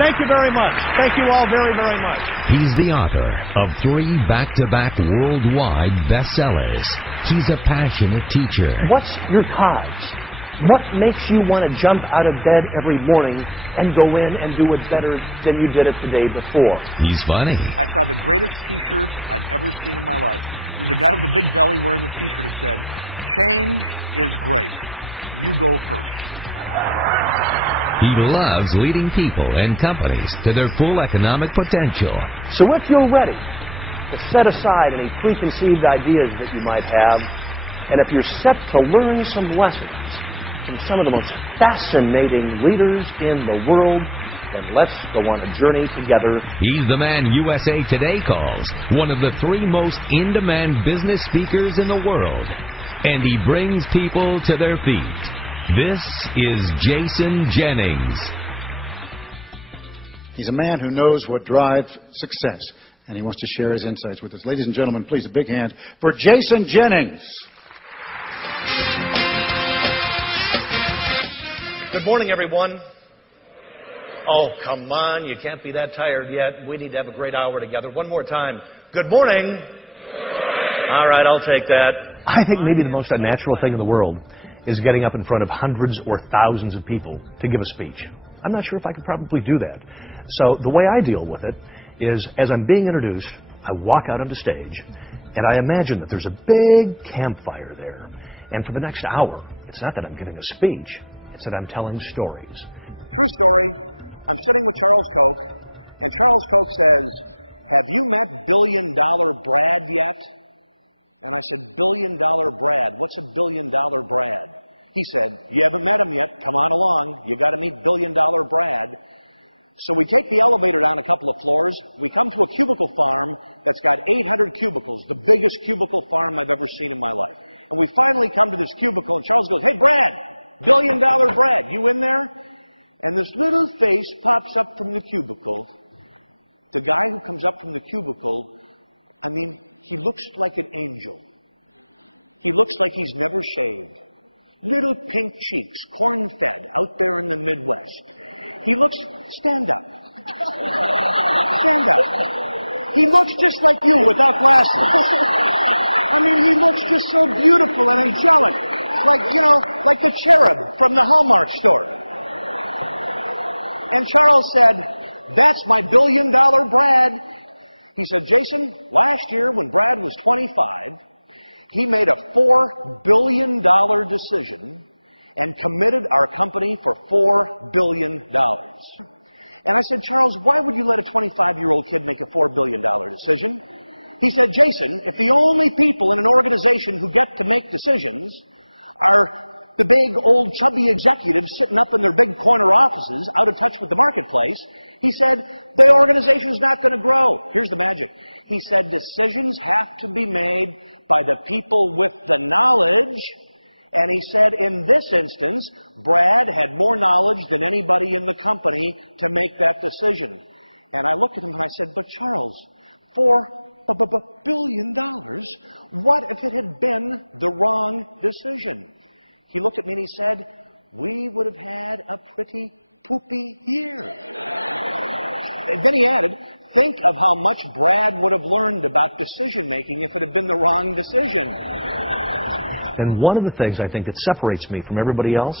Thank you very much. Thank you all very, very much. He's the author of 3 back-to-back worldwide bestsellers. He's a passionate teacher. What's your cause? What makes you want to jump out of bed every morning and go in and do it better than you did it the day before? He's funny. I saw the greatest T-shirt I've ever seen in my life. There's a guy with a big belly wearing the T-shirt that said, "Change is great. You go first." He loves leading people and companies to their full economic potential. So if you're ready to set aside any preconceived ideas that you might have, and if you're set to learn some lessons from some of the most fascinating leaders in the world, then let's go on a journey together. He's the man USA Today calls one of the 3 most in-demand business speakers in the world. And he brings people to their feet. This is Jason Jennings. He's a man who knows what drives success, and he wants to share his insights with us. Ladies and gentlemen, please, a big hand for Jason Jennings. Good morning, everyone. Oh, come on. You can't be that tired yet. We need to have a great hour together. One more time. Good morning. All right, I'll take that. I think maybe the most unnatural thing in the world is getting up in front of hundreds or thousands of people to give a speech. I'm not sure if I could probably do that. So the way I deal with it is, as I'm being introduced, I walk out onto stage, and I imagine that there's a big campfire there. And for the next hour, it's not that I'm giving a speech, it's that I'm telling stories. True story. I'm sitting with Charles Koch, and Charles Koch says, "Have you met $1 billion Brad yet?" And I said, $1 billion Brad? What's a $1 billion Brad? He said, "You haven't met him yet. Come on along. You got to meet $1 billion Brad." So we take the elevator down a couple of floors. We come to a cubicle farm that's got 800 cubicles, the biggest cubicle farm I've ever seen in my life. And we finally come to this cubicle, and Charles goes, "Hey, Brad, $1 billion Brad, you in there?" And this little face pops up from the cubicle. The guy who comes up from the cubicle, I mean, he looks like an angel. He looks like he's never shaved. Little pink cheeks, corn-fed, out there in the Midwest. He looks... Stand up. Stand up. He looks just like you without glasses. I mean, he looks just so beautiful and angelic. Like, you know, like the cherub from the Hallmark store. And Charles said, "That's my $1 billion Brad." He said, "Jason, last year when Brad was 25, he made a $4 billion decision and committed our company for $4 billion. And I said, "Charles, why would you let a 25-year-old kid make a $4 billion decision?" He said, "Jason, if the only people in an organization who get to make decisions are the big, old, chubby executives sitting up in their big corner offices, out of touch with the marketplace," he said, "the organization's not going to grow." Here's the magic. He said, "Decisions have to be made by the people with the knowledge." And he said, in this instance, Brad had more knowledge than anybody in the company to make that decision. And I looked at him and I said, "But Charles, $4 billion, what if it had been the wrong decision?" He looked at me and he said, "We would have had a pretty poopy year." And then he added, "Think of how much Brad would have learned about decision-making if it had been the wrong decision." And one of the things I think that separates me from everybody else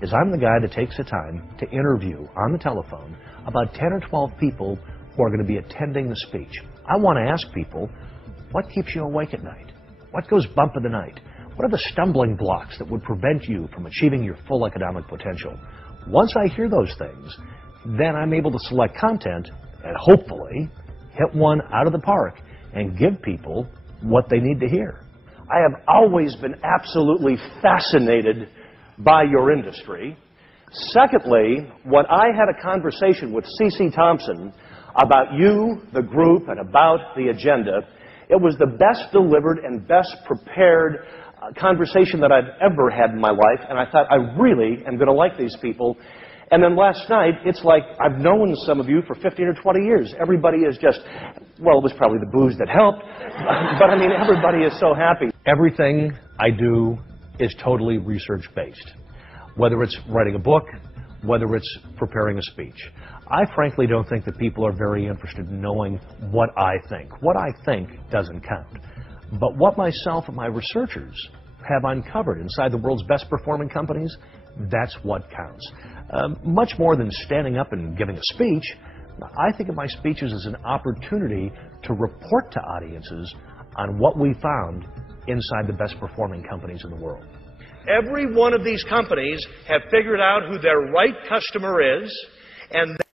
is I'm the guy that takes the time to interview on the telephone about 10 or 12 people who are going to be attending the speech. I want to ask people, what keeps you awake at night? What goes bump in the night? What are the stumbling blocks that would prevent you from achieving your full economic potential? Once I hear those things, then I'm able to select content and hopefully hit one out of the park and give people what they need to hear. I have always been absolutely fascinated by your industry. Secondly, when I had a conversation with C.C. Thompson about you, the group, and about the agenda, it was the best delivered and best prepared conversation that I've ever had in my life, and I thought, I really am going to like these people. And then last night, it's like I've known some of you for 15 or 20 years. Everybody is just, well, it was probably the booze that helped, but I mean, everybody is so happy. Everything I do is totally research-based. Whether it's writing a book, whether it's preparing a speech. I frankly don't think that people are very interested in knowing what I think. What I think doesn't count. But what myself and my researchers have uncovered inside the world's best performing companies, that's what counts. Much more than standing up and giving a speech, I think of my speeches as an opportunity to report to audiences on what we found inside the best performing companies in the world. Every one of these companies have figured out who their right customer is, and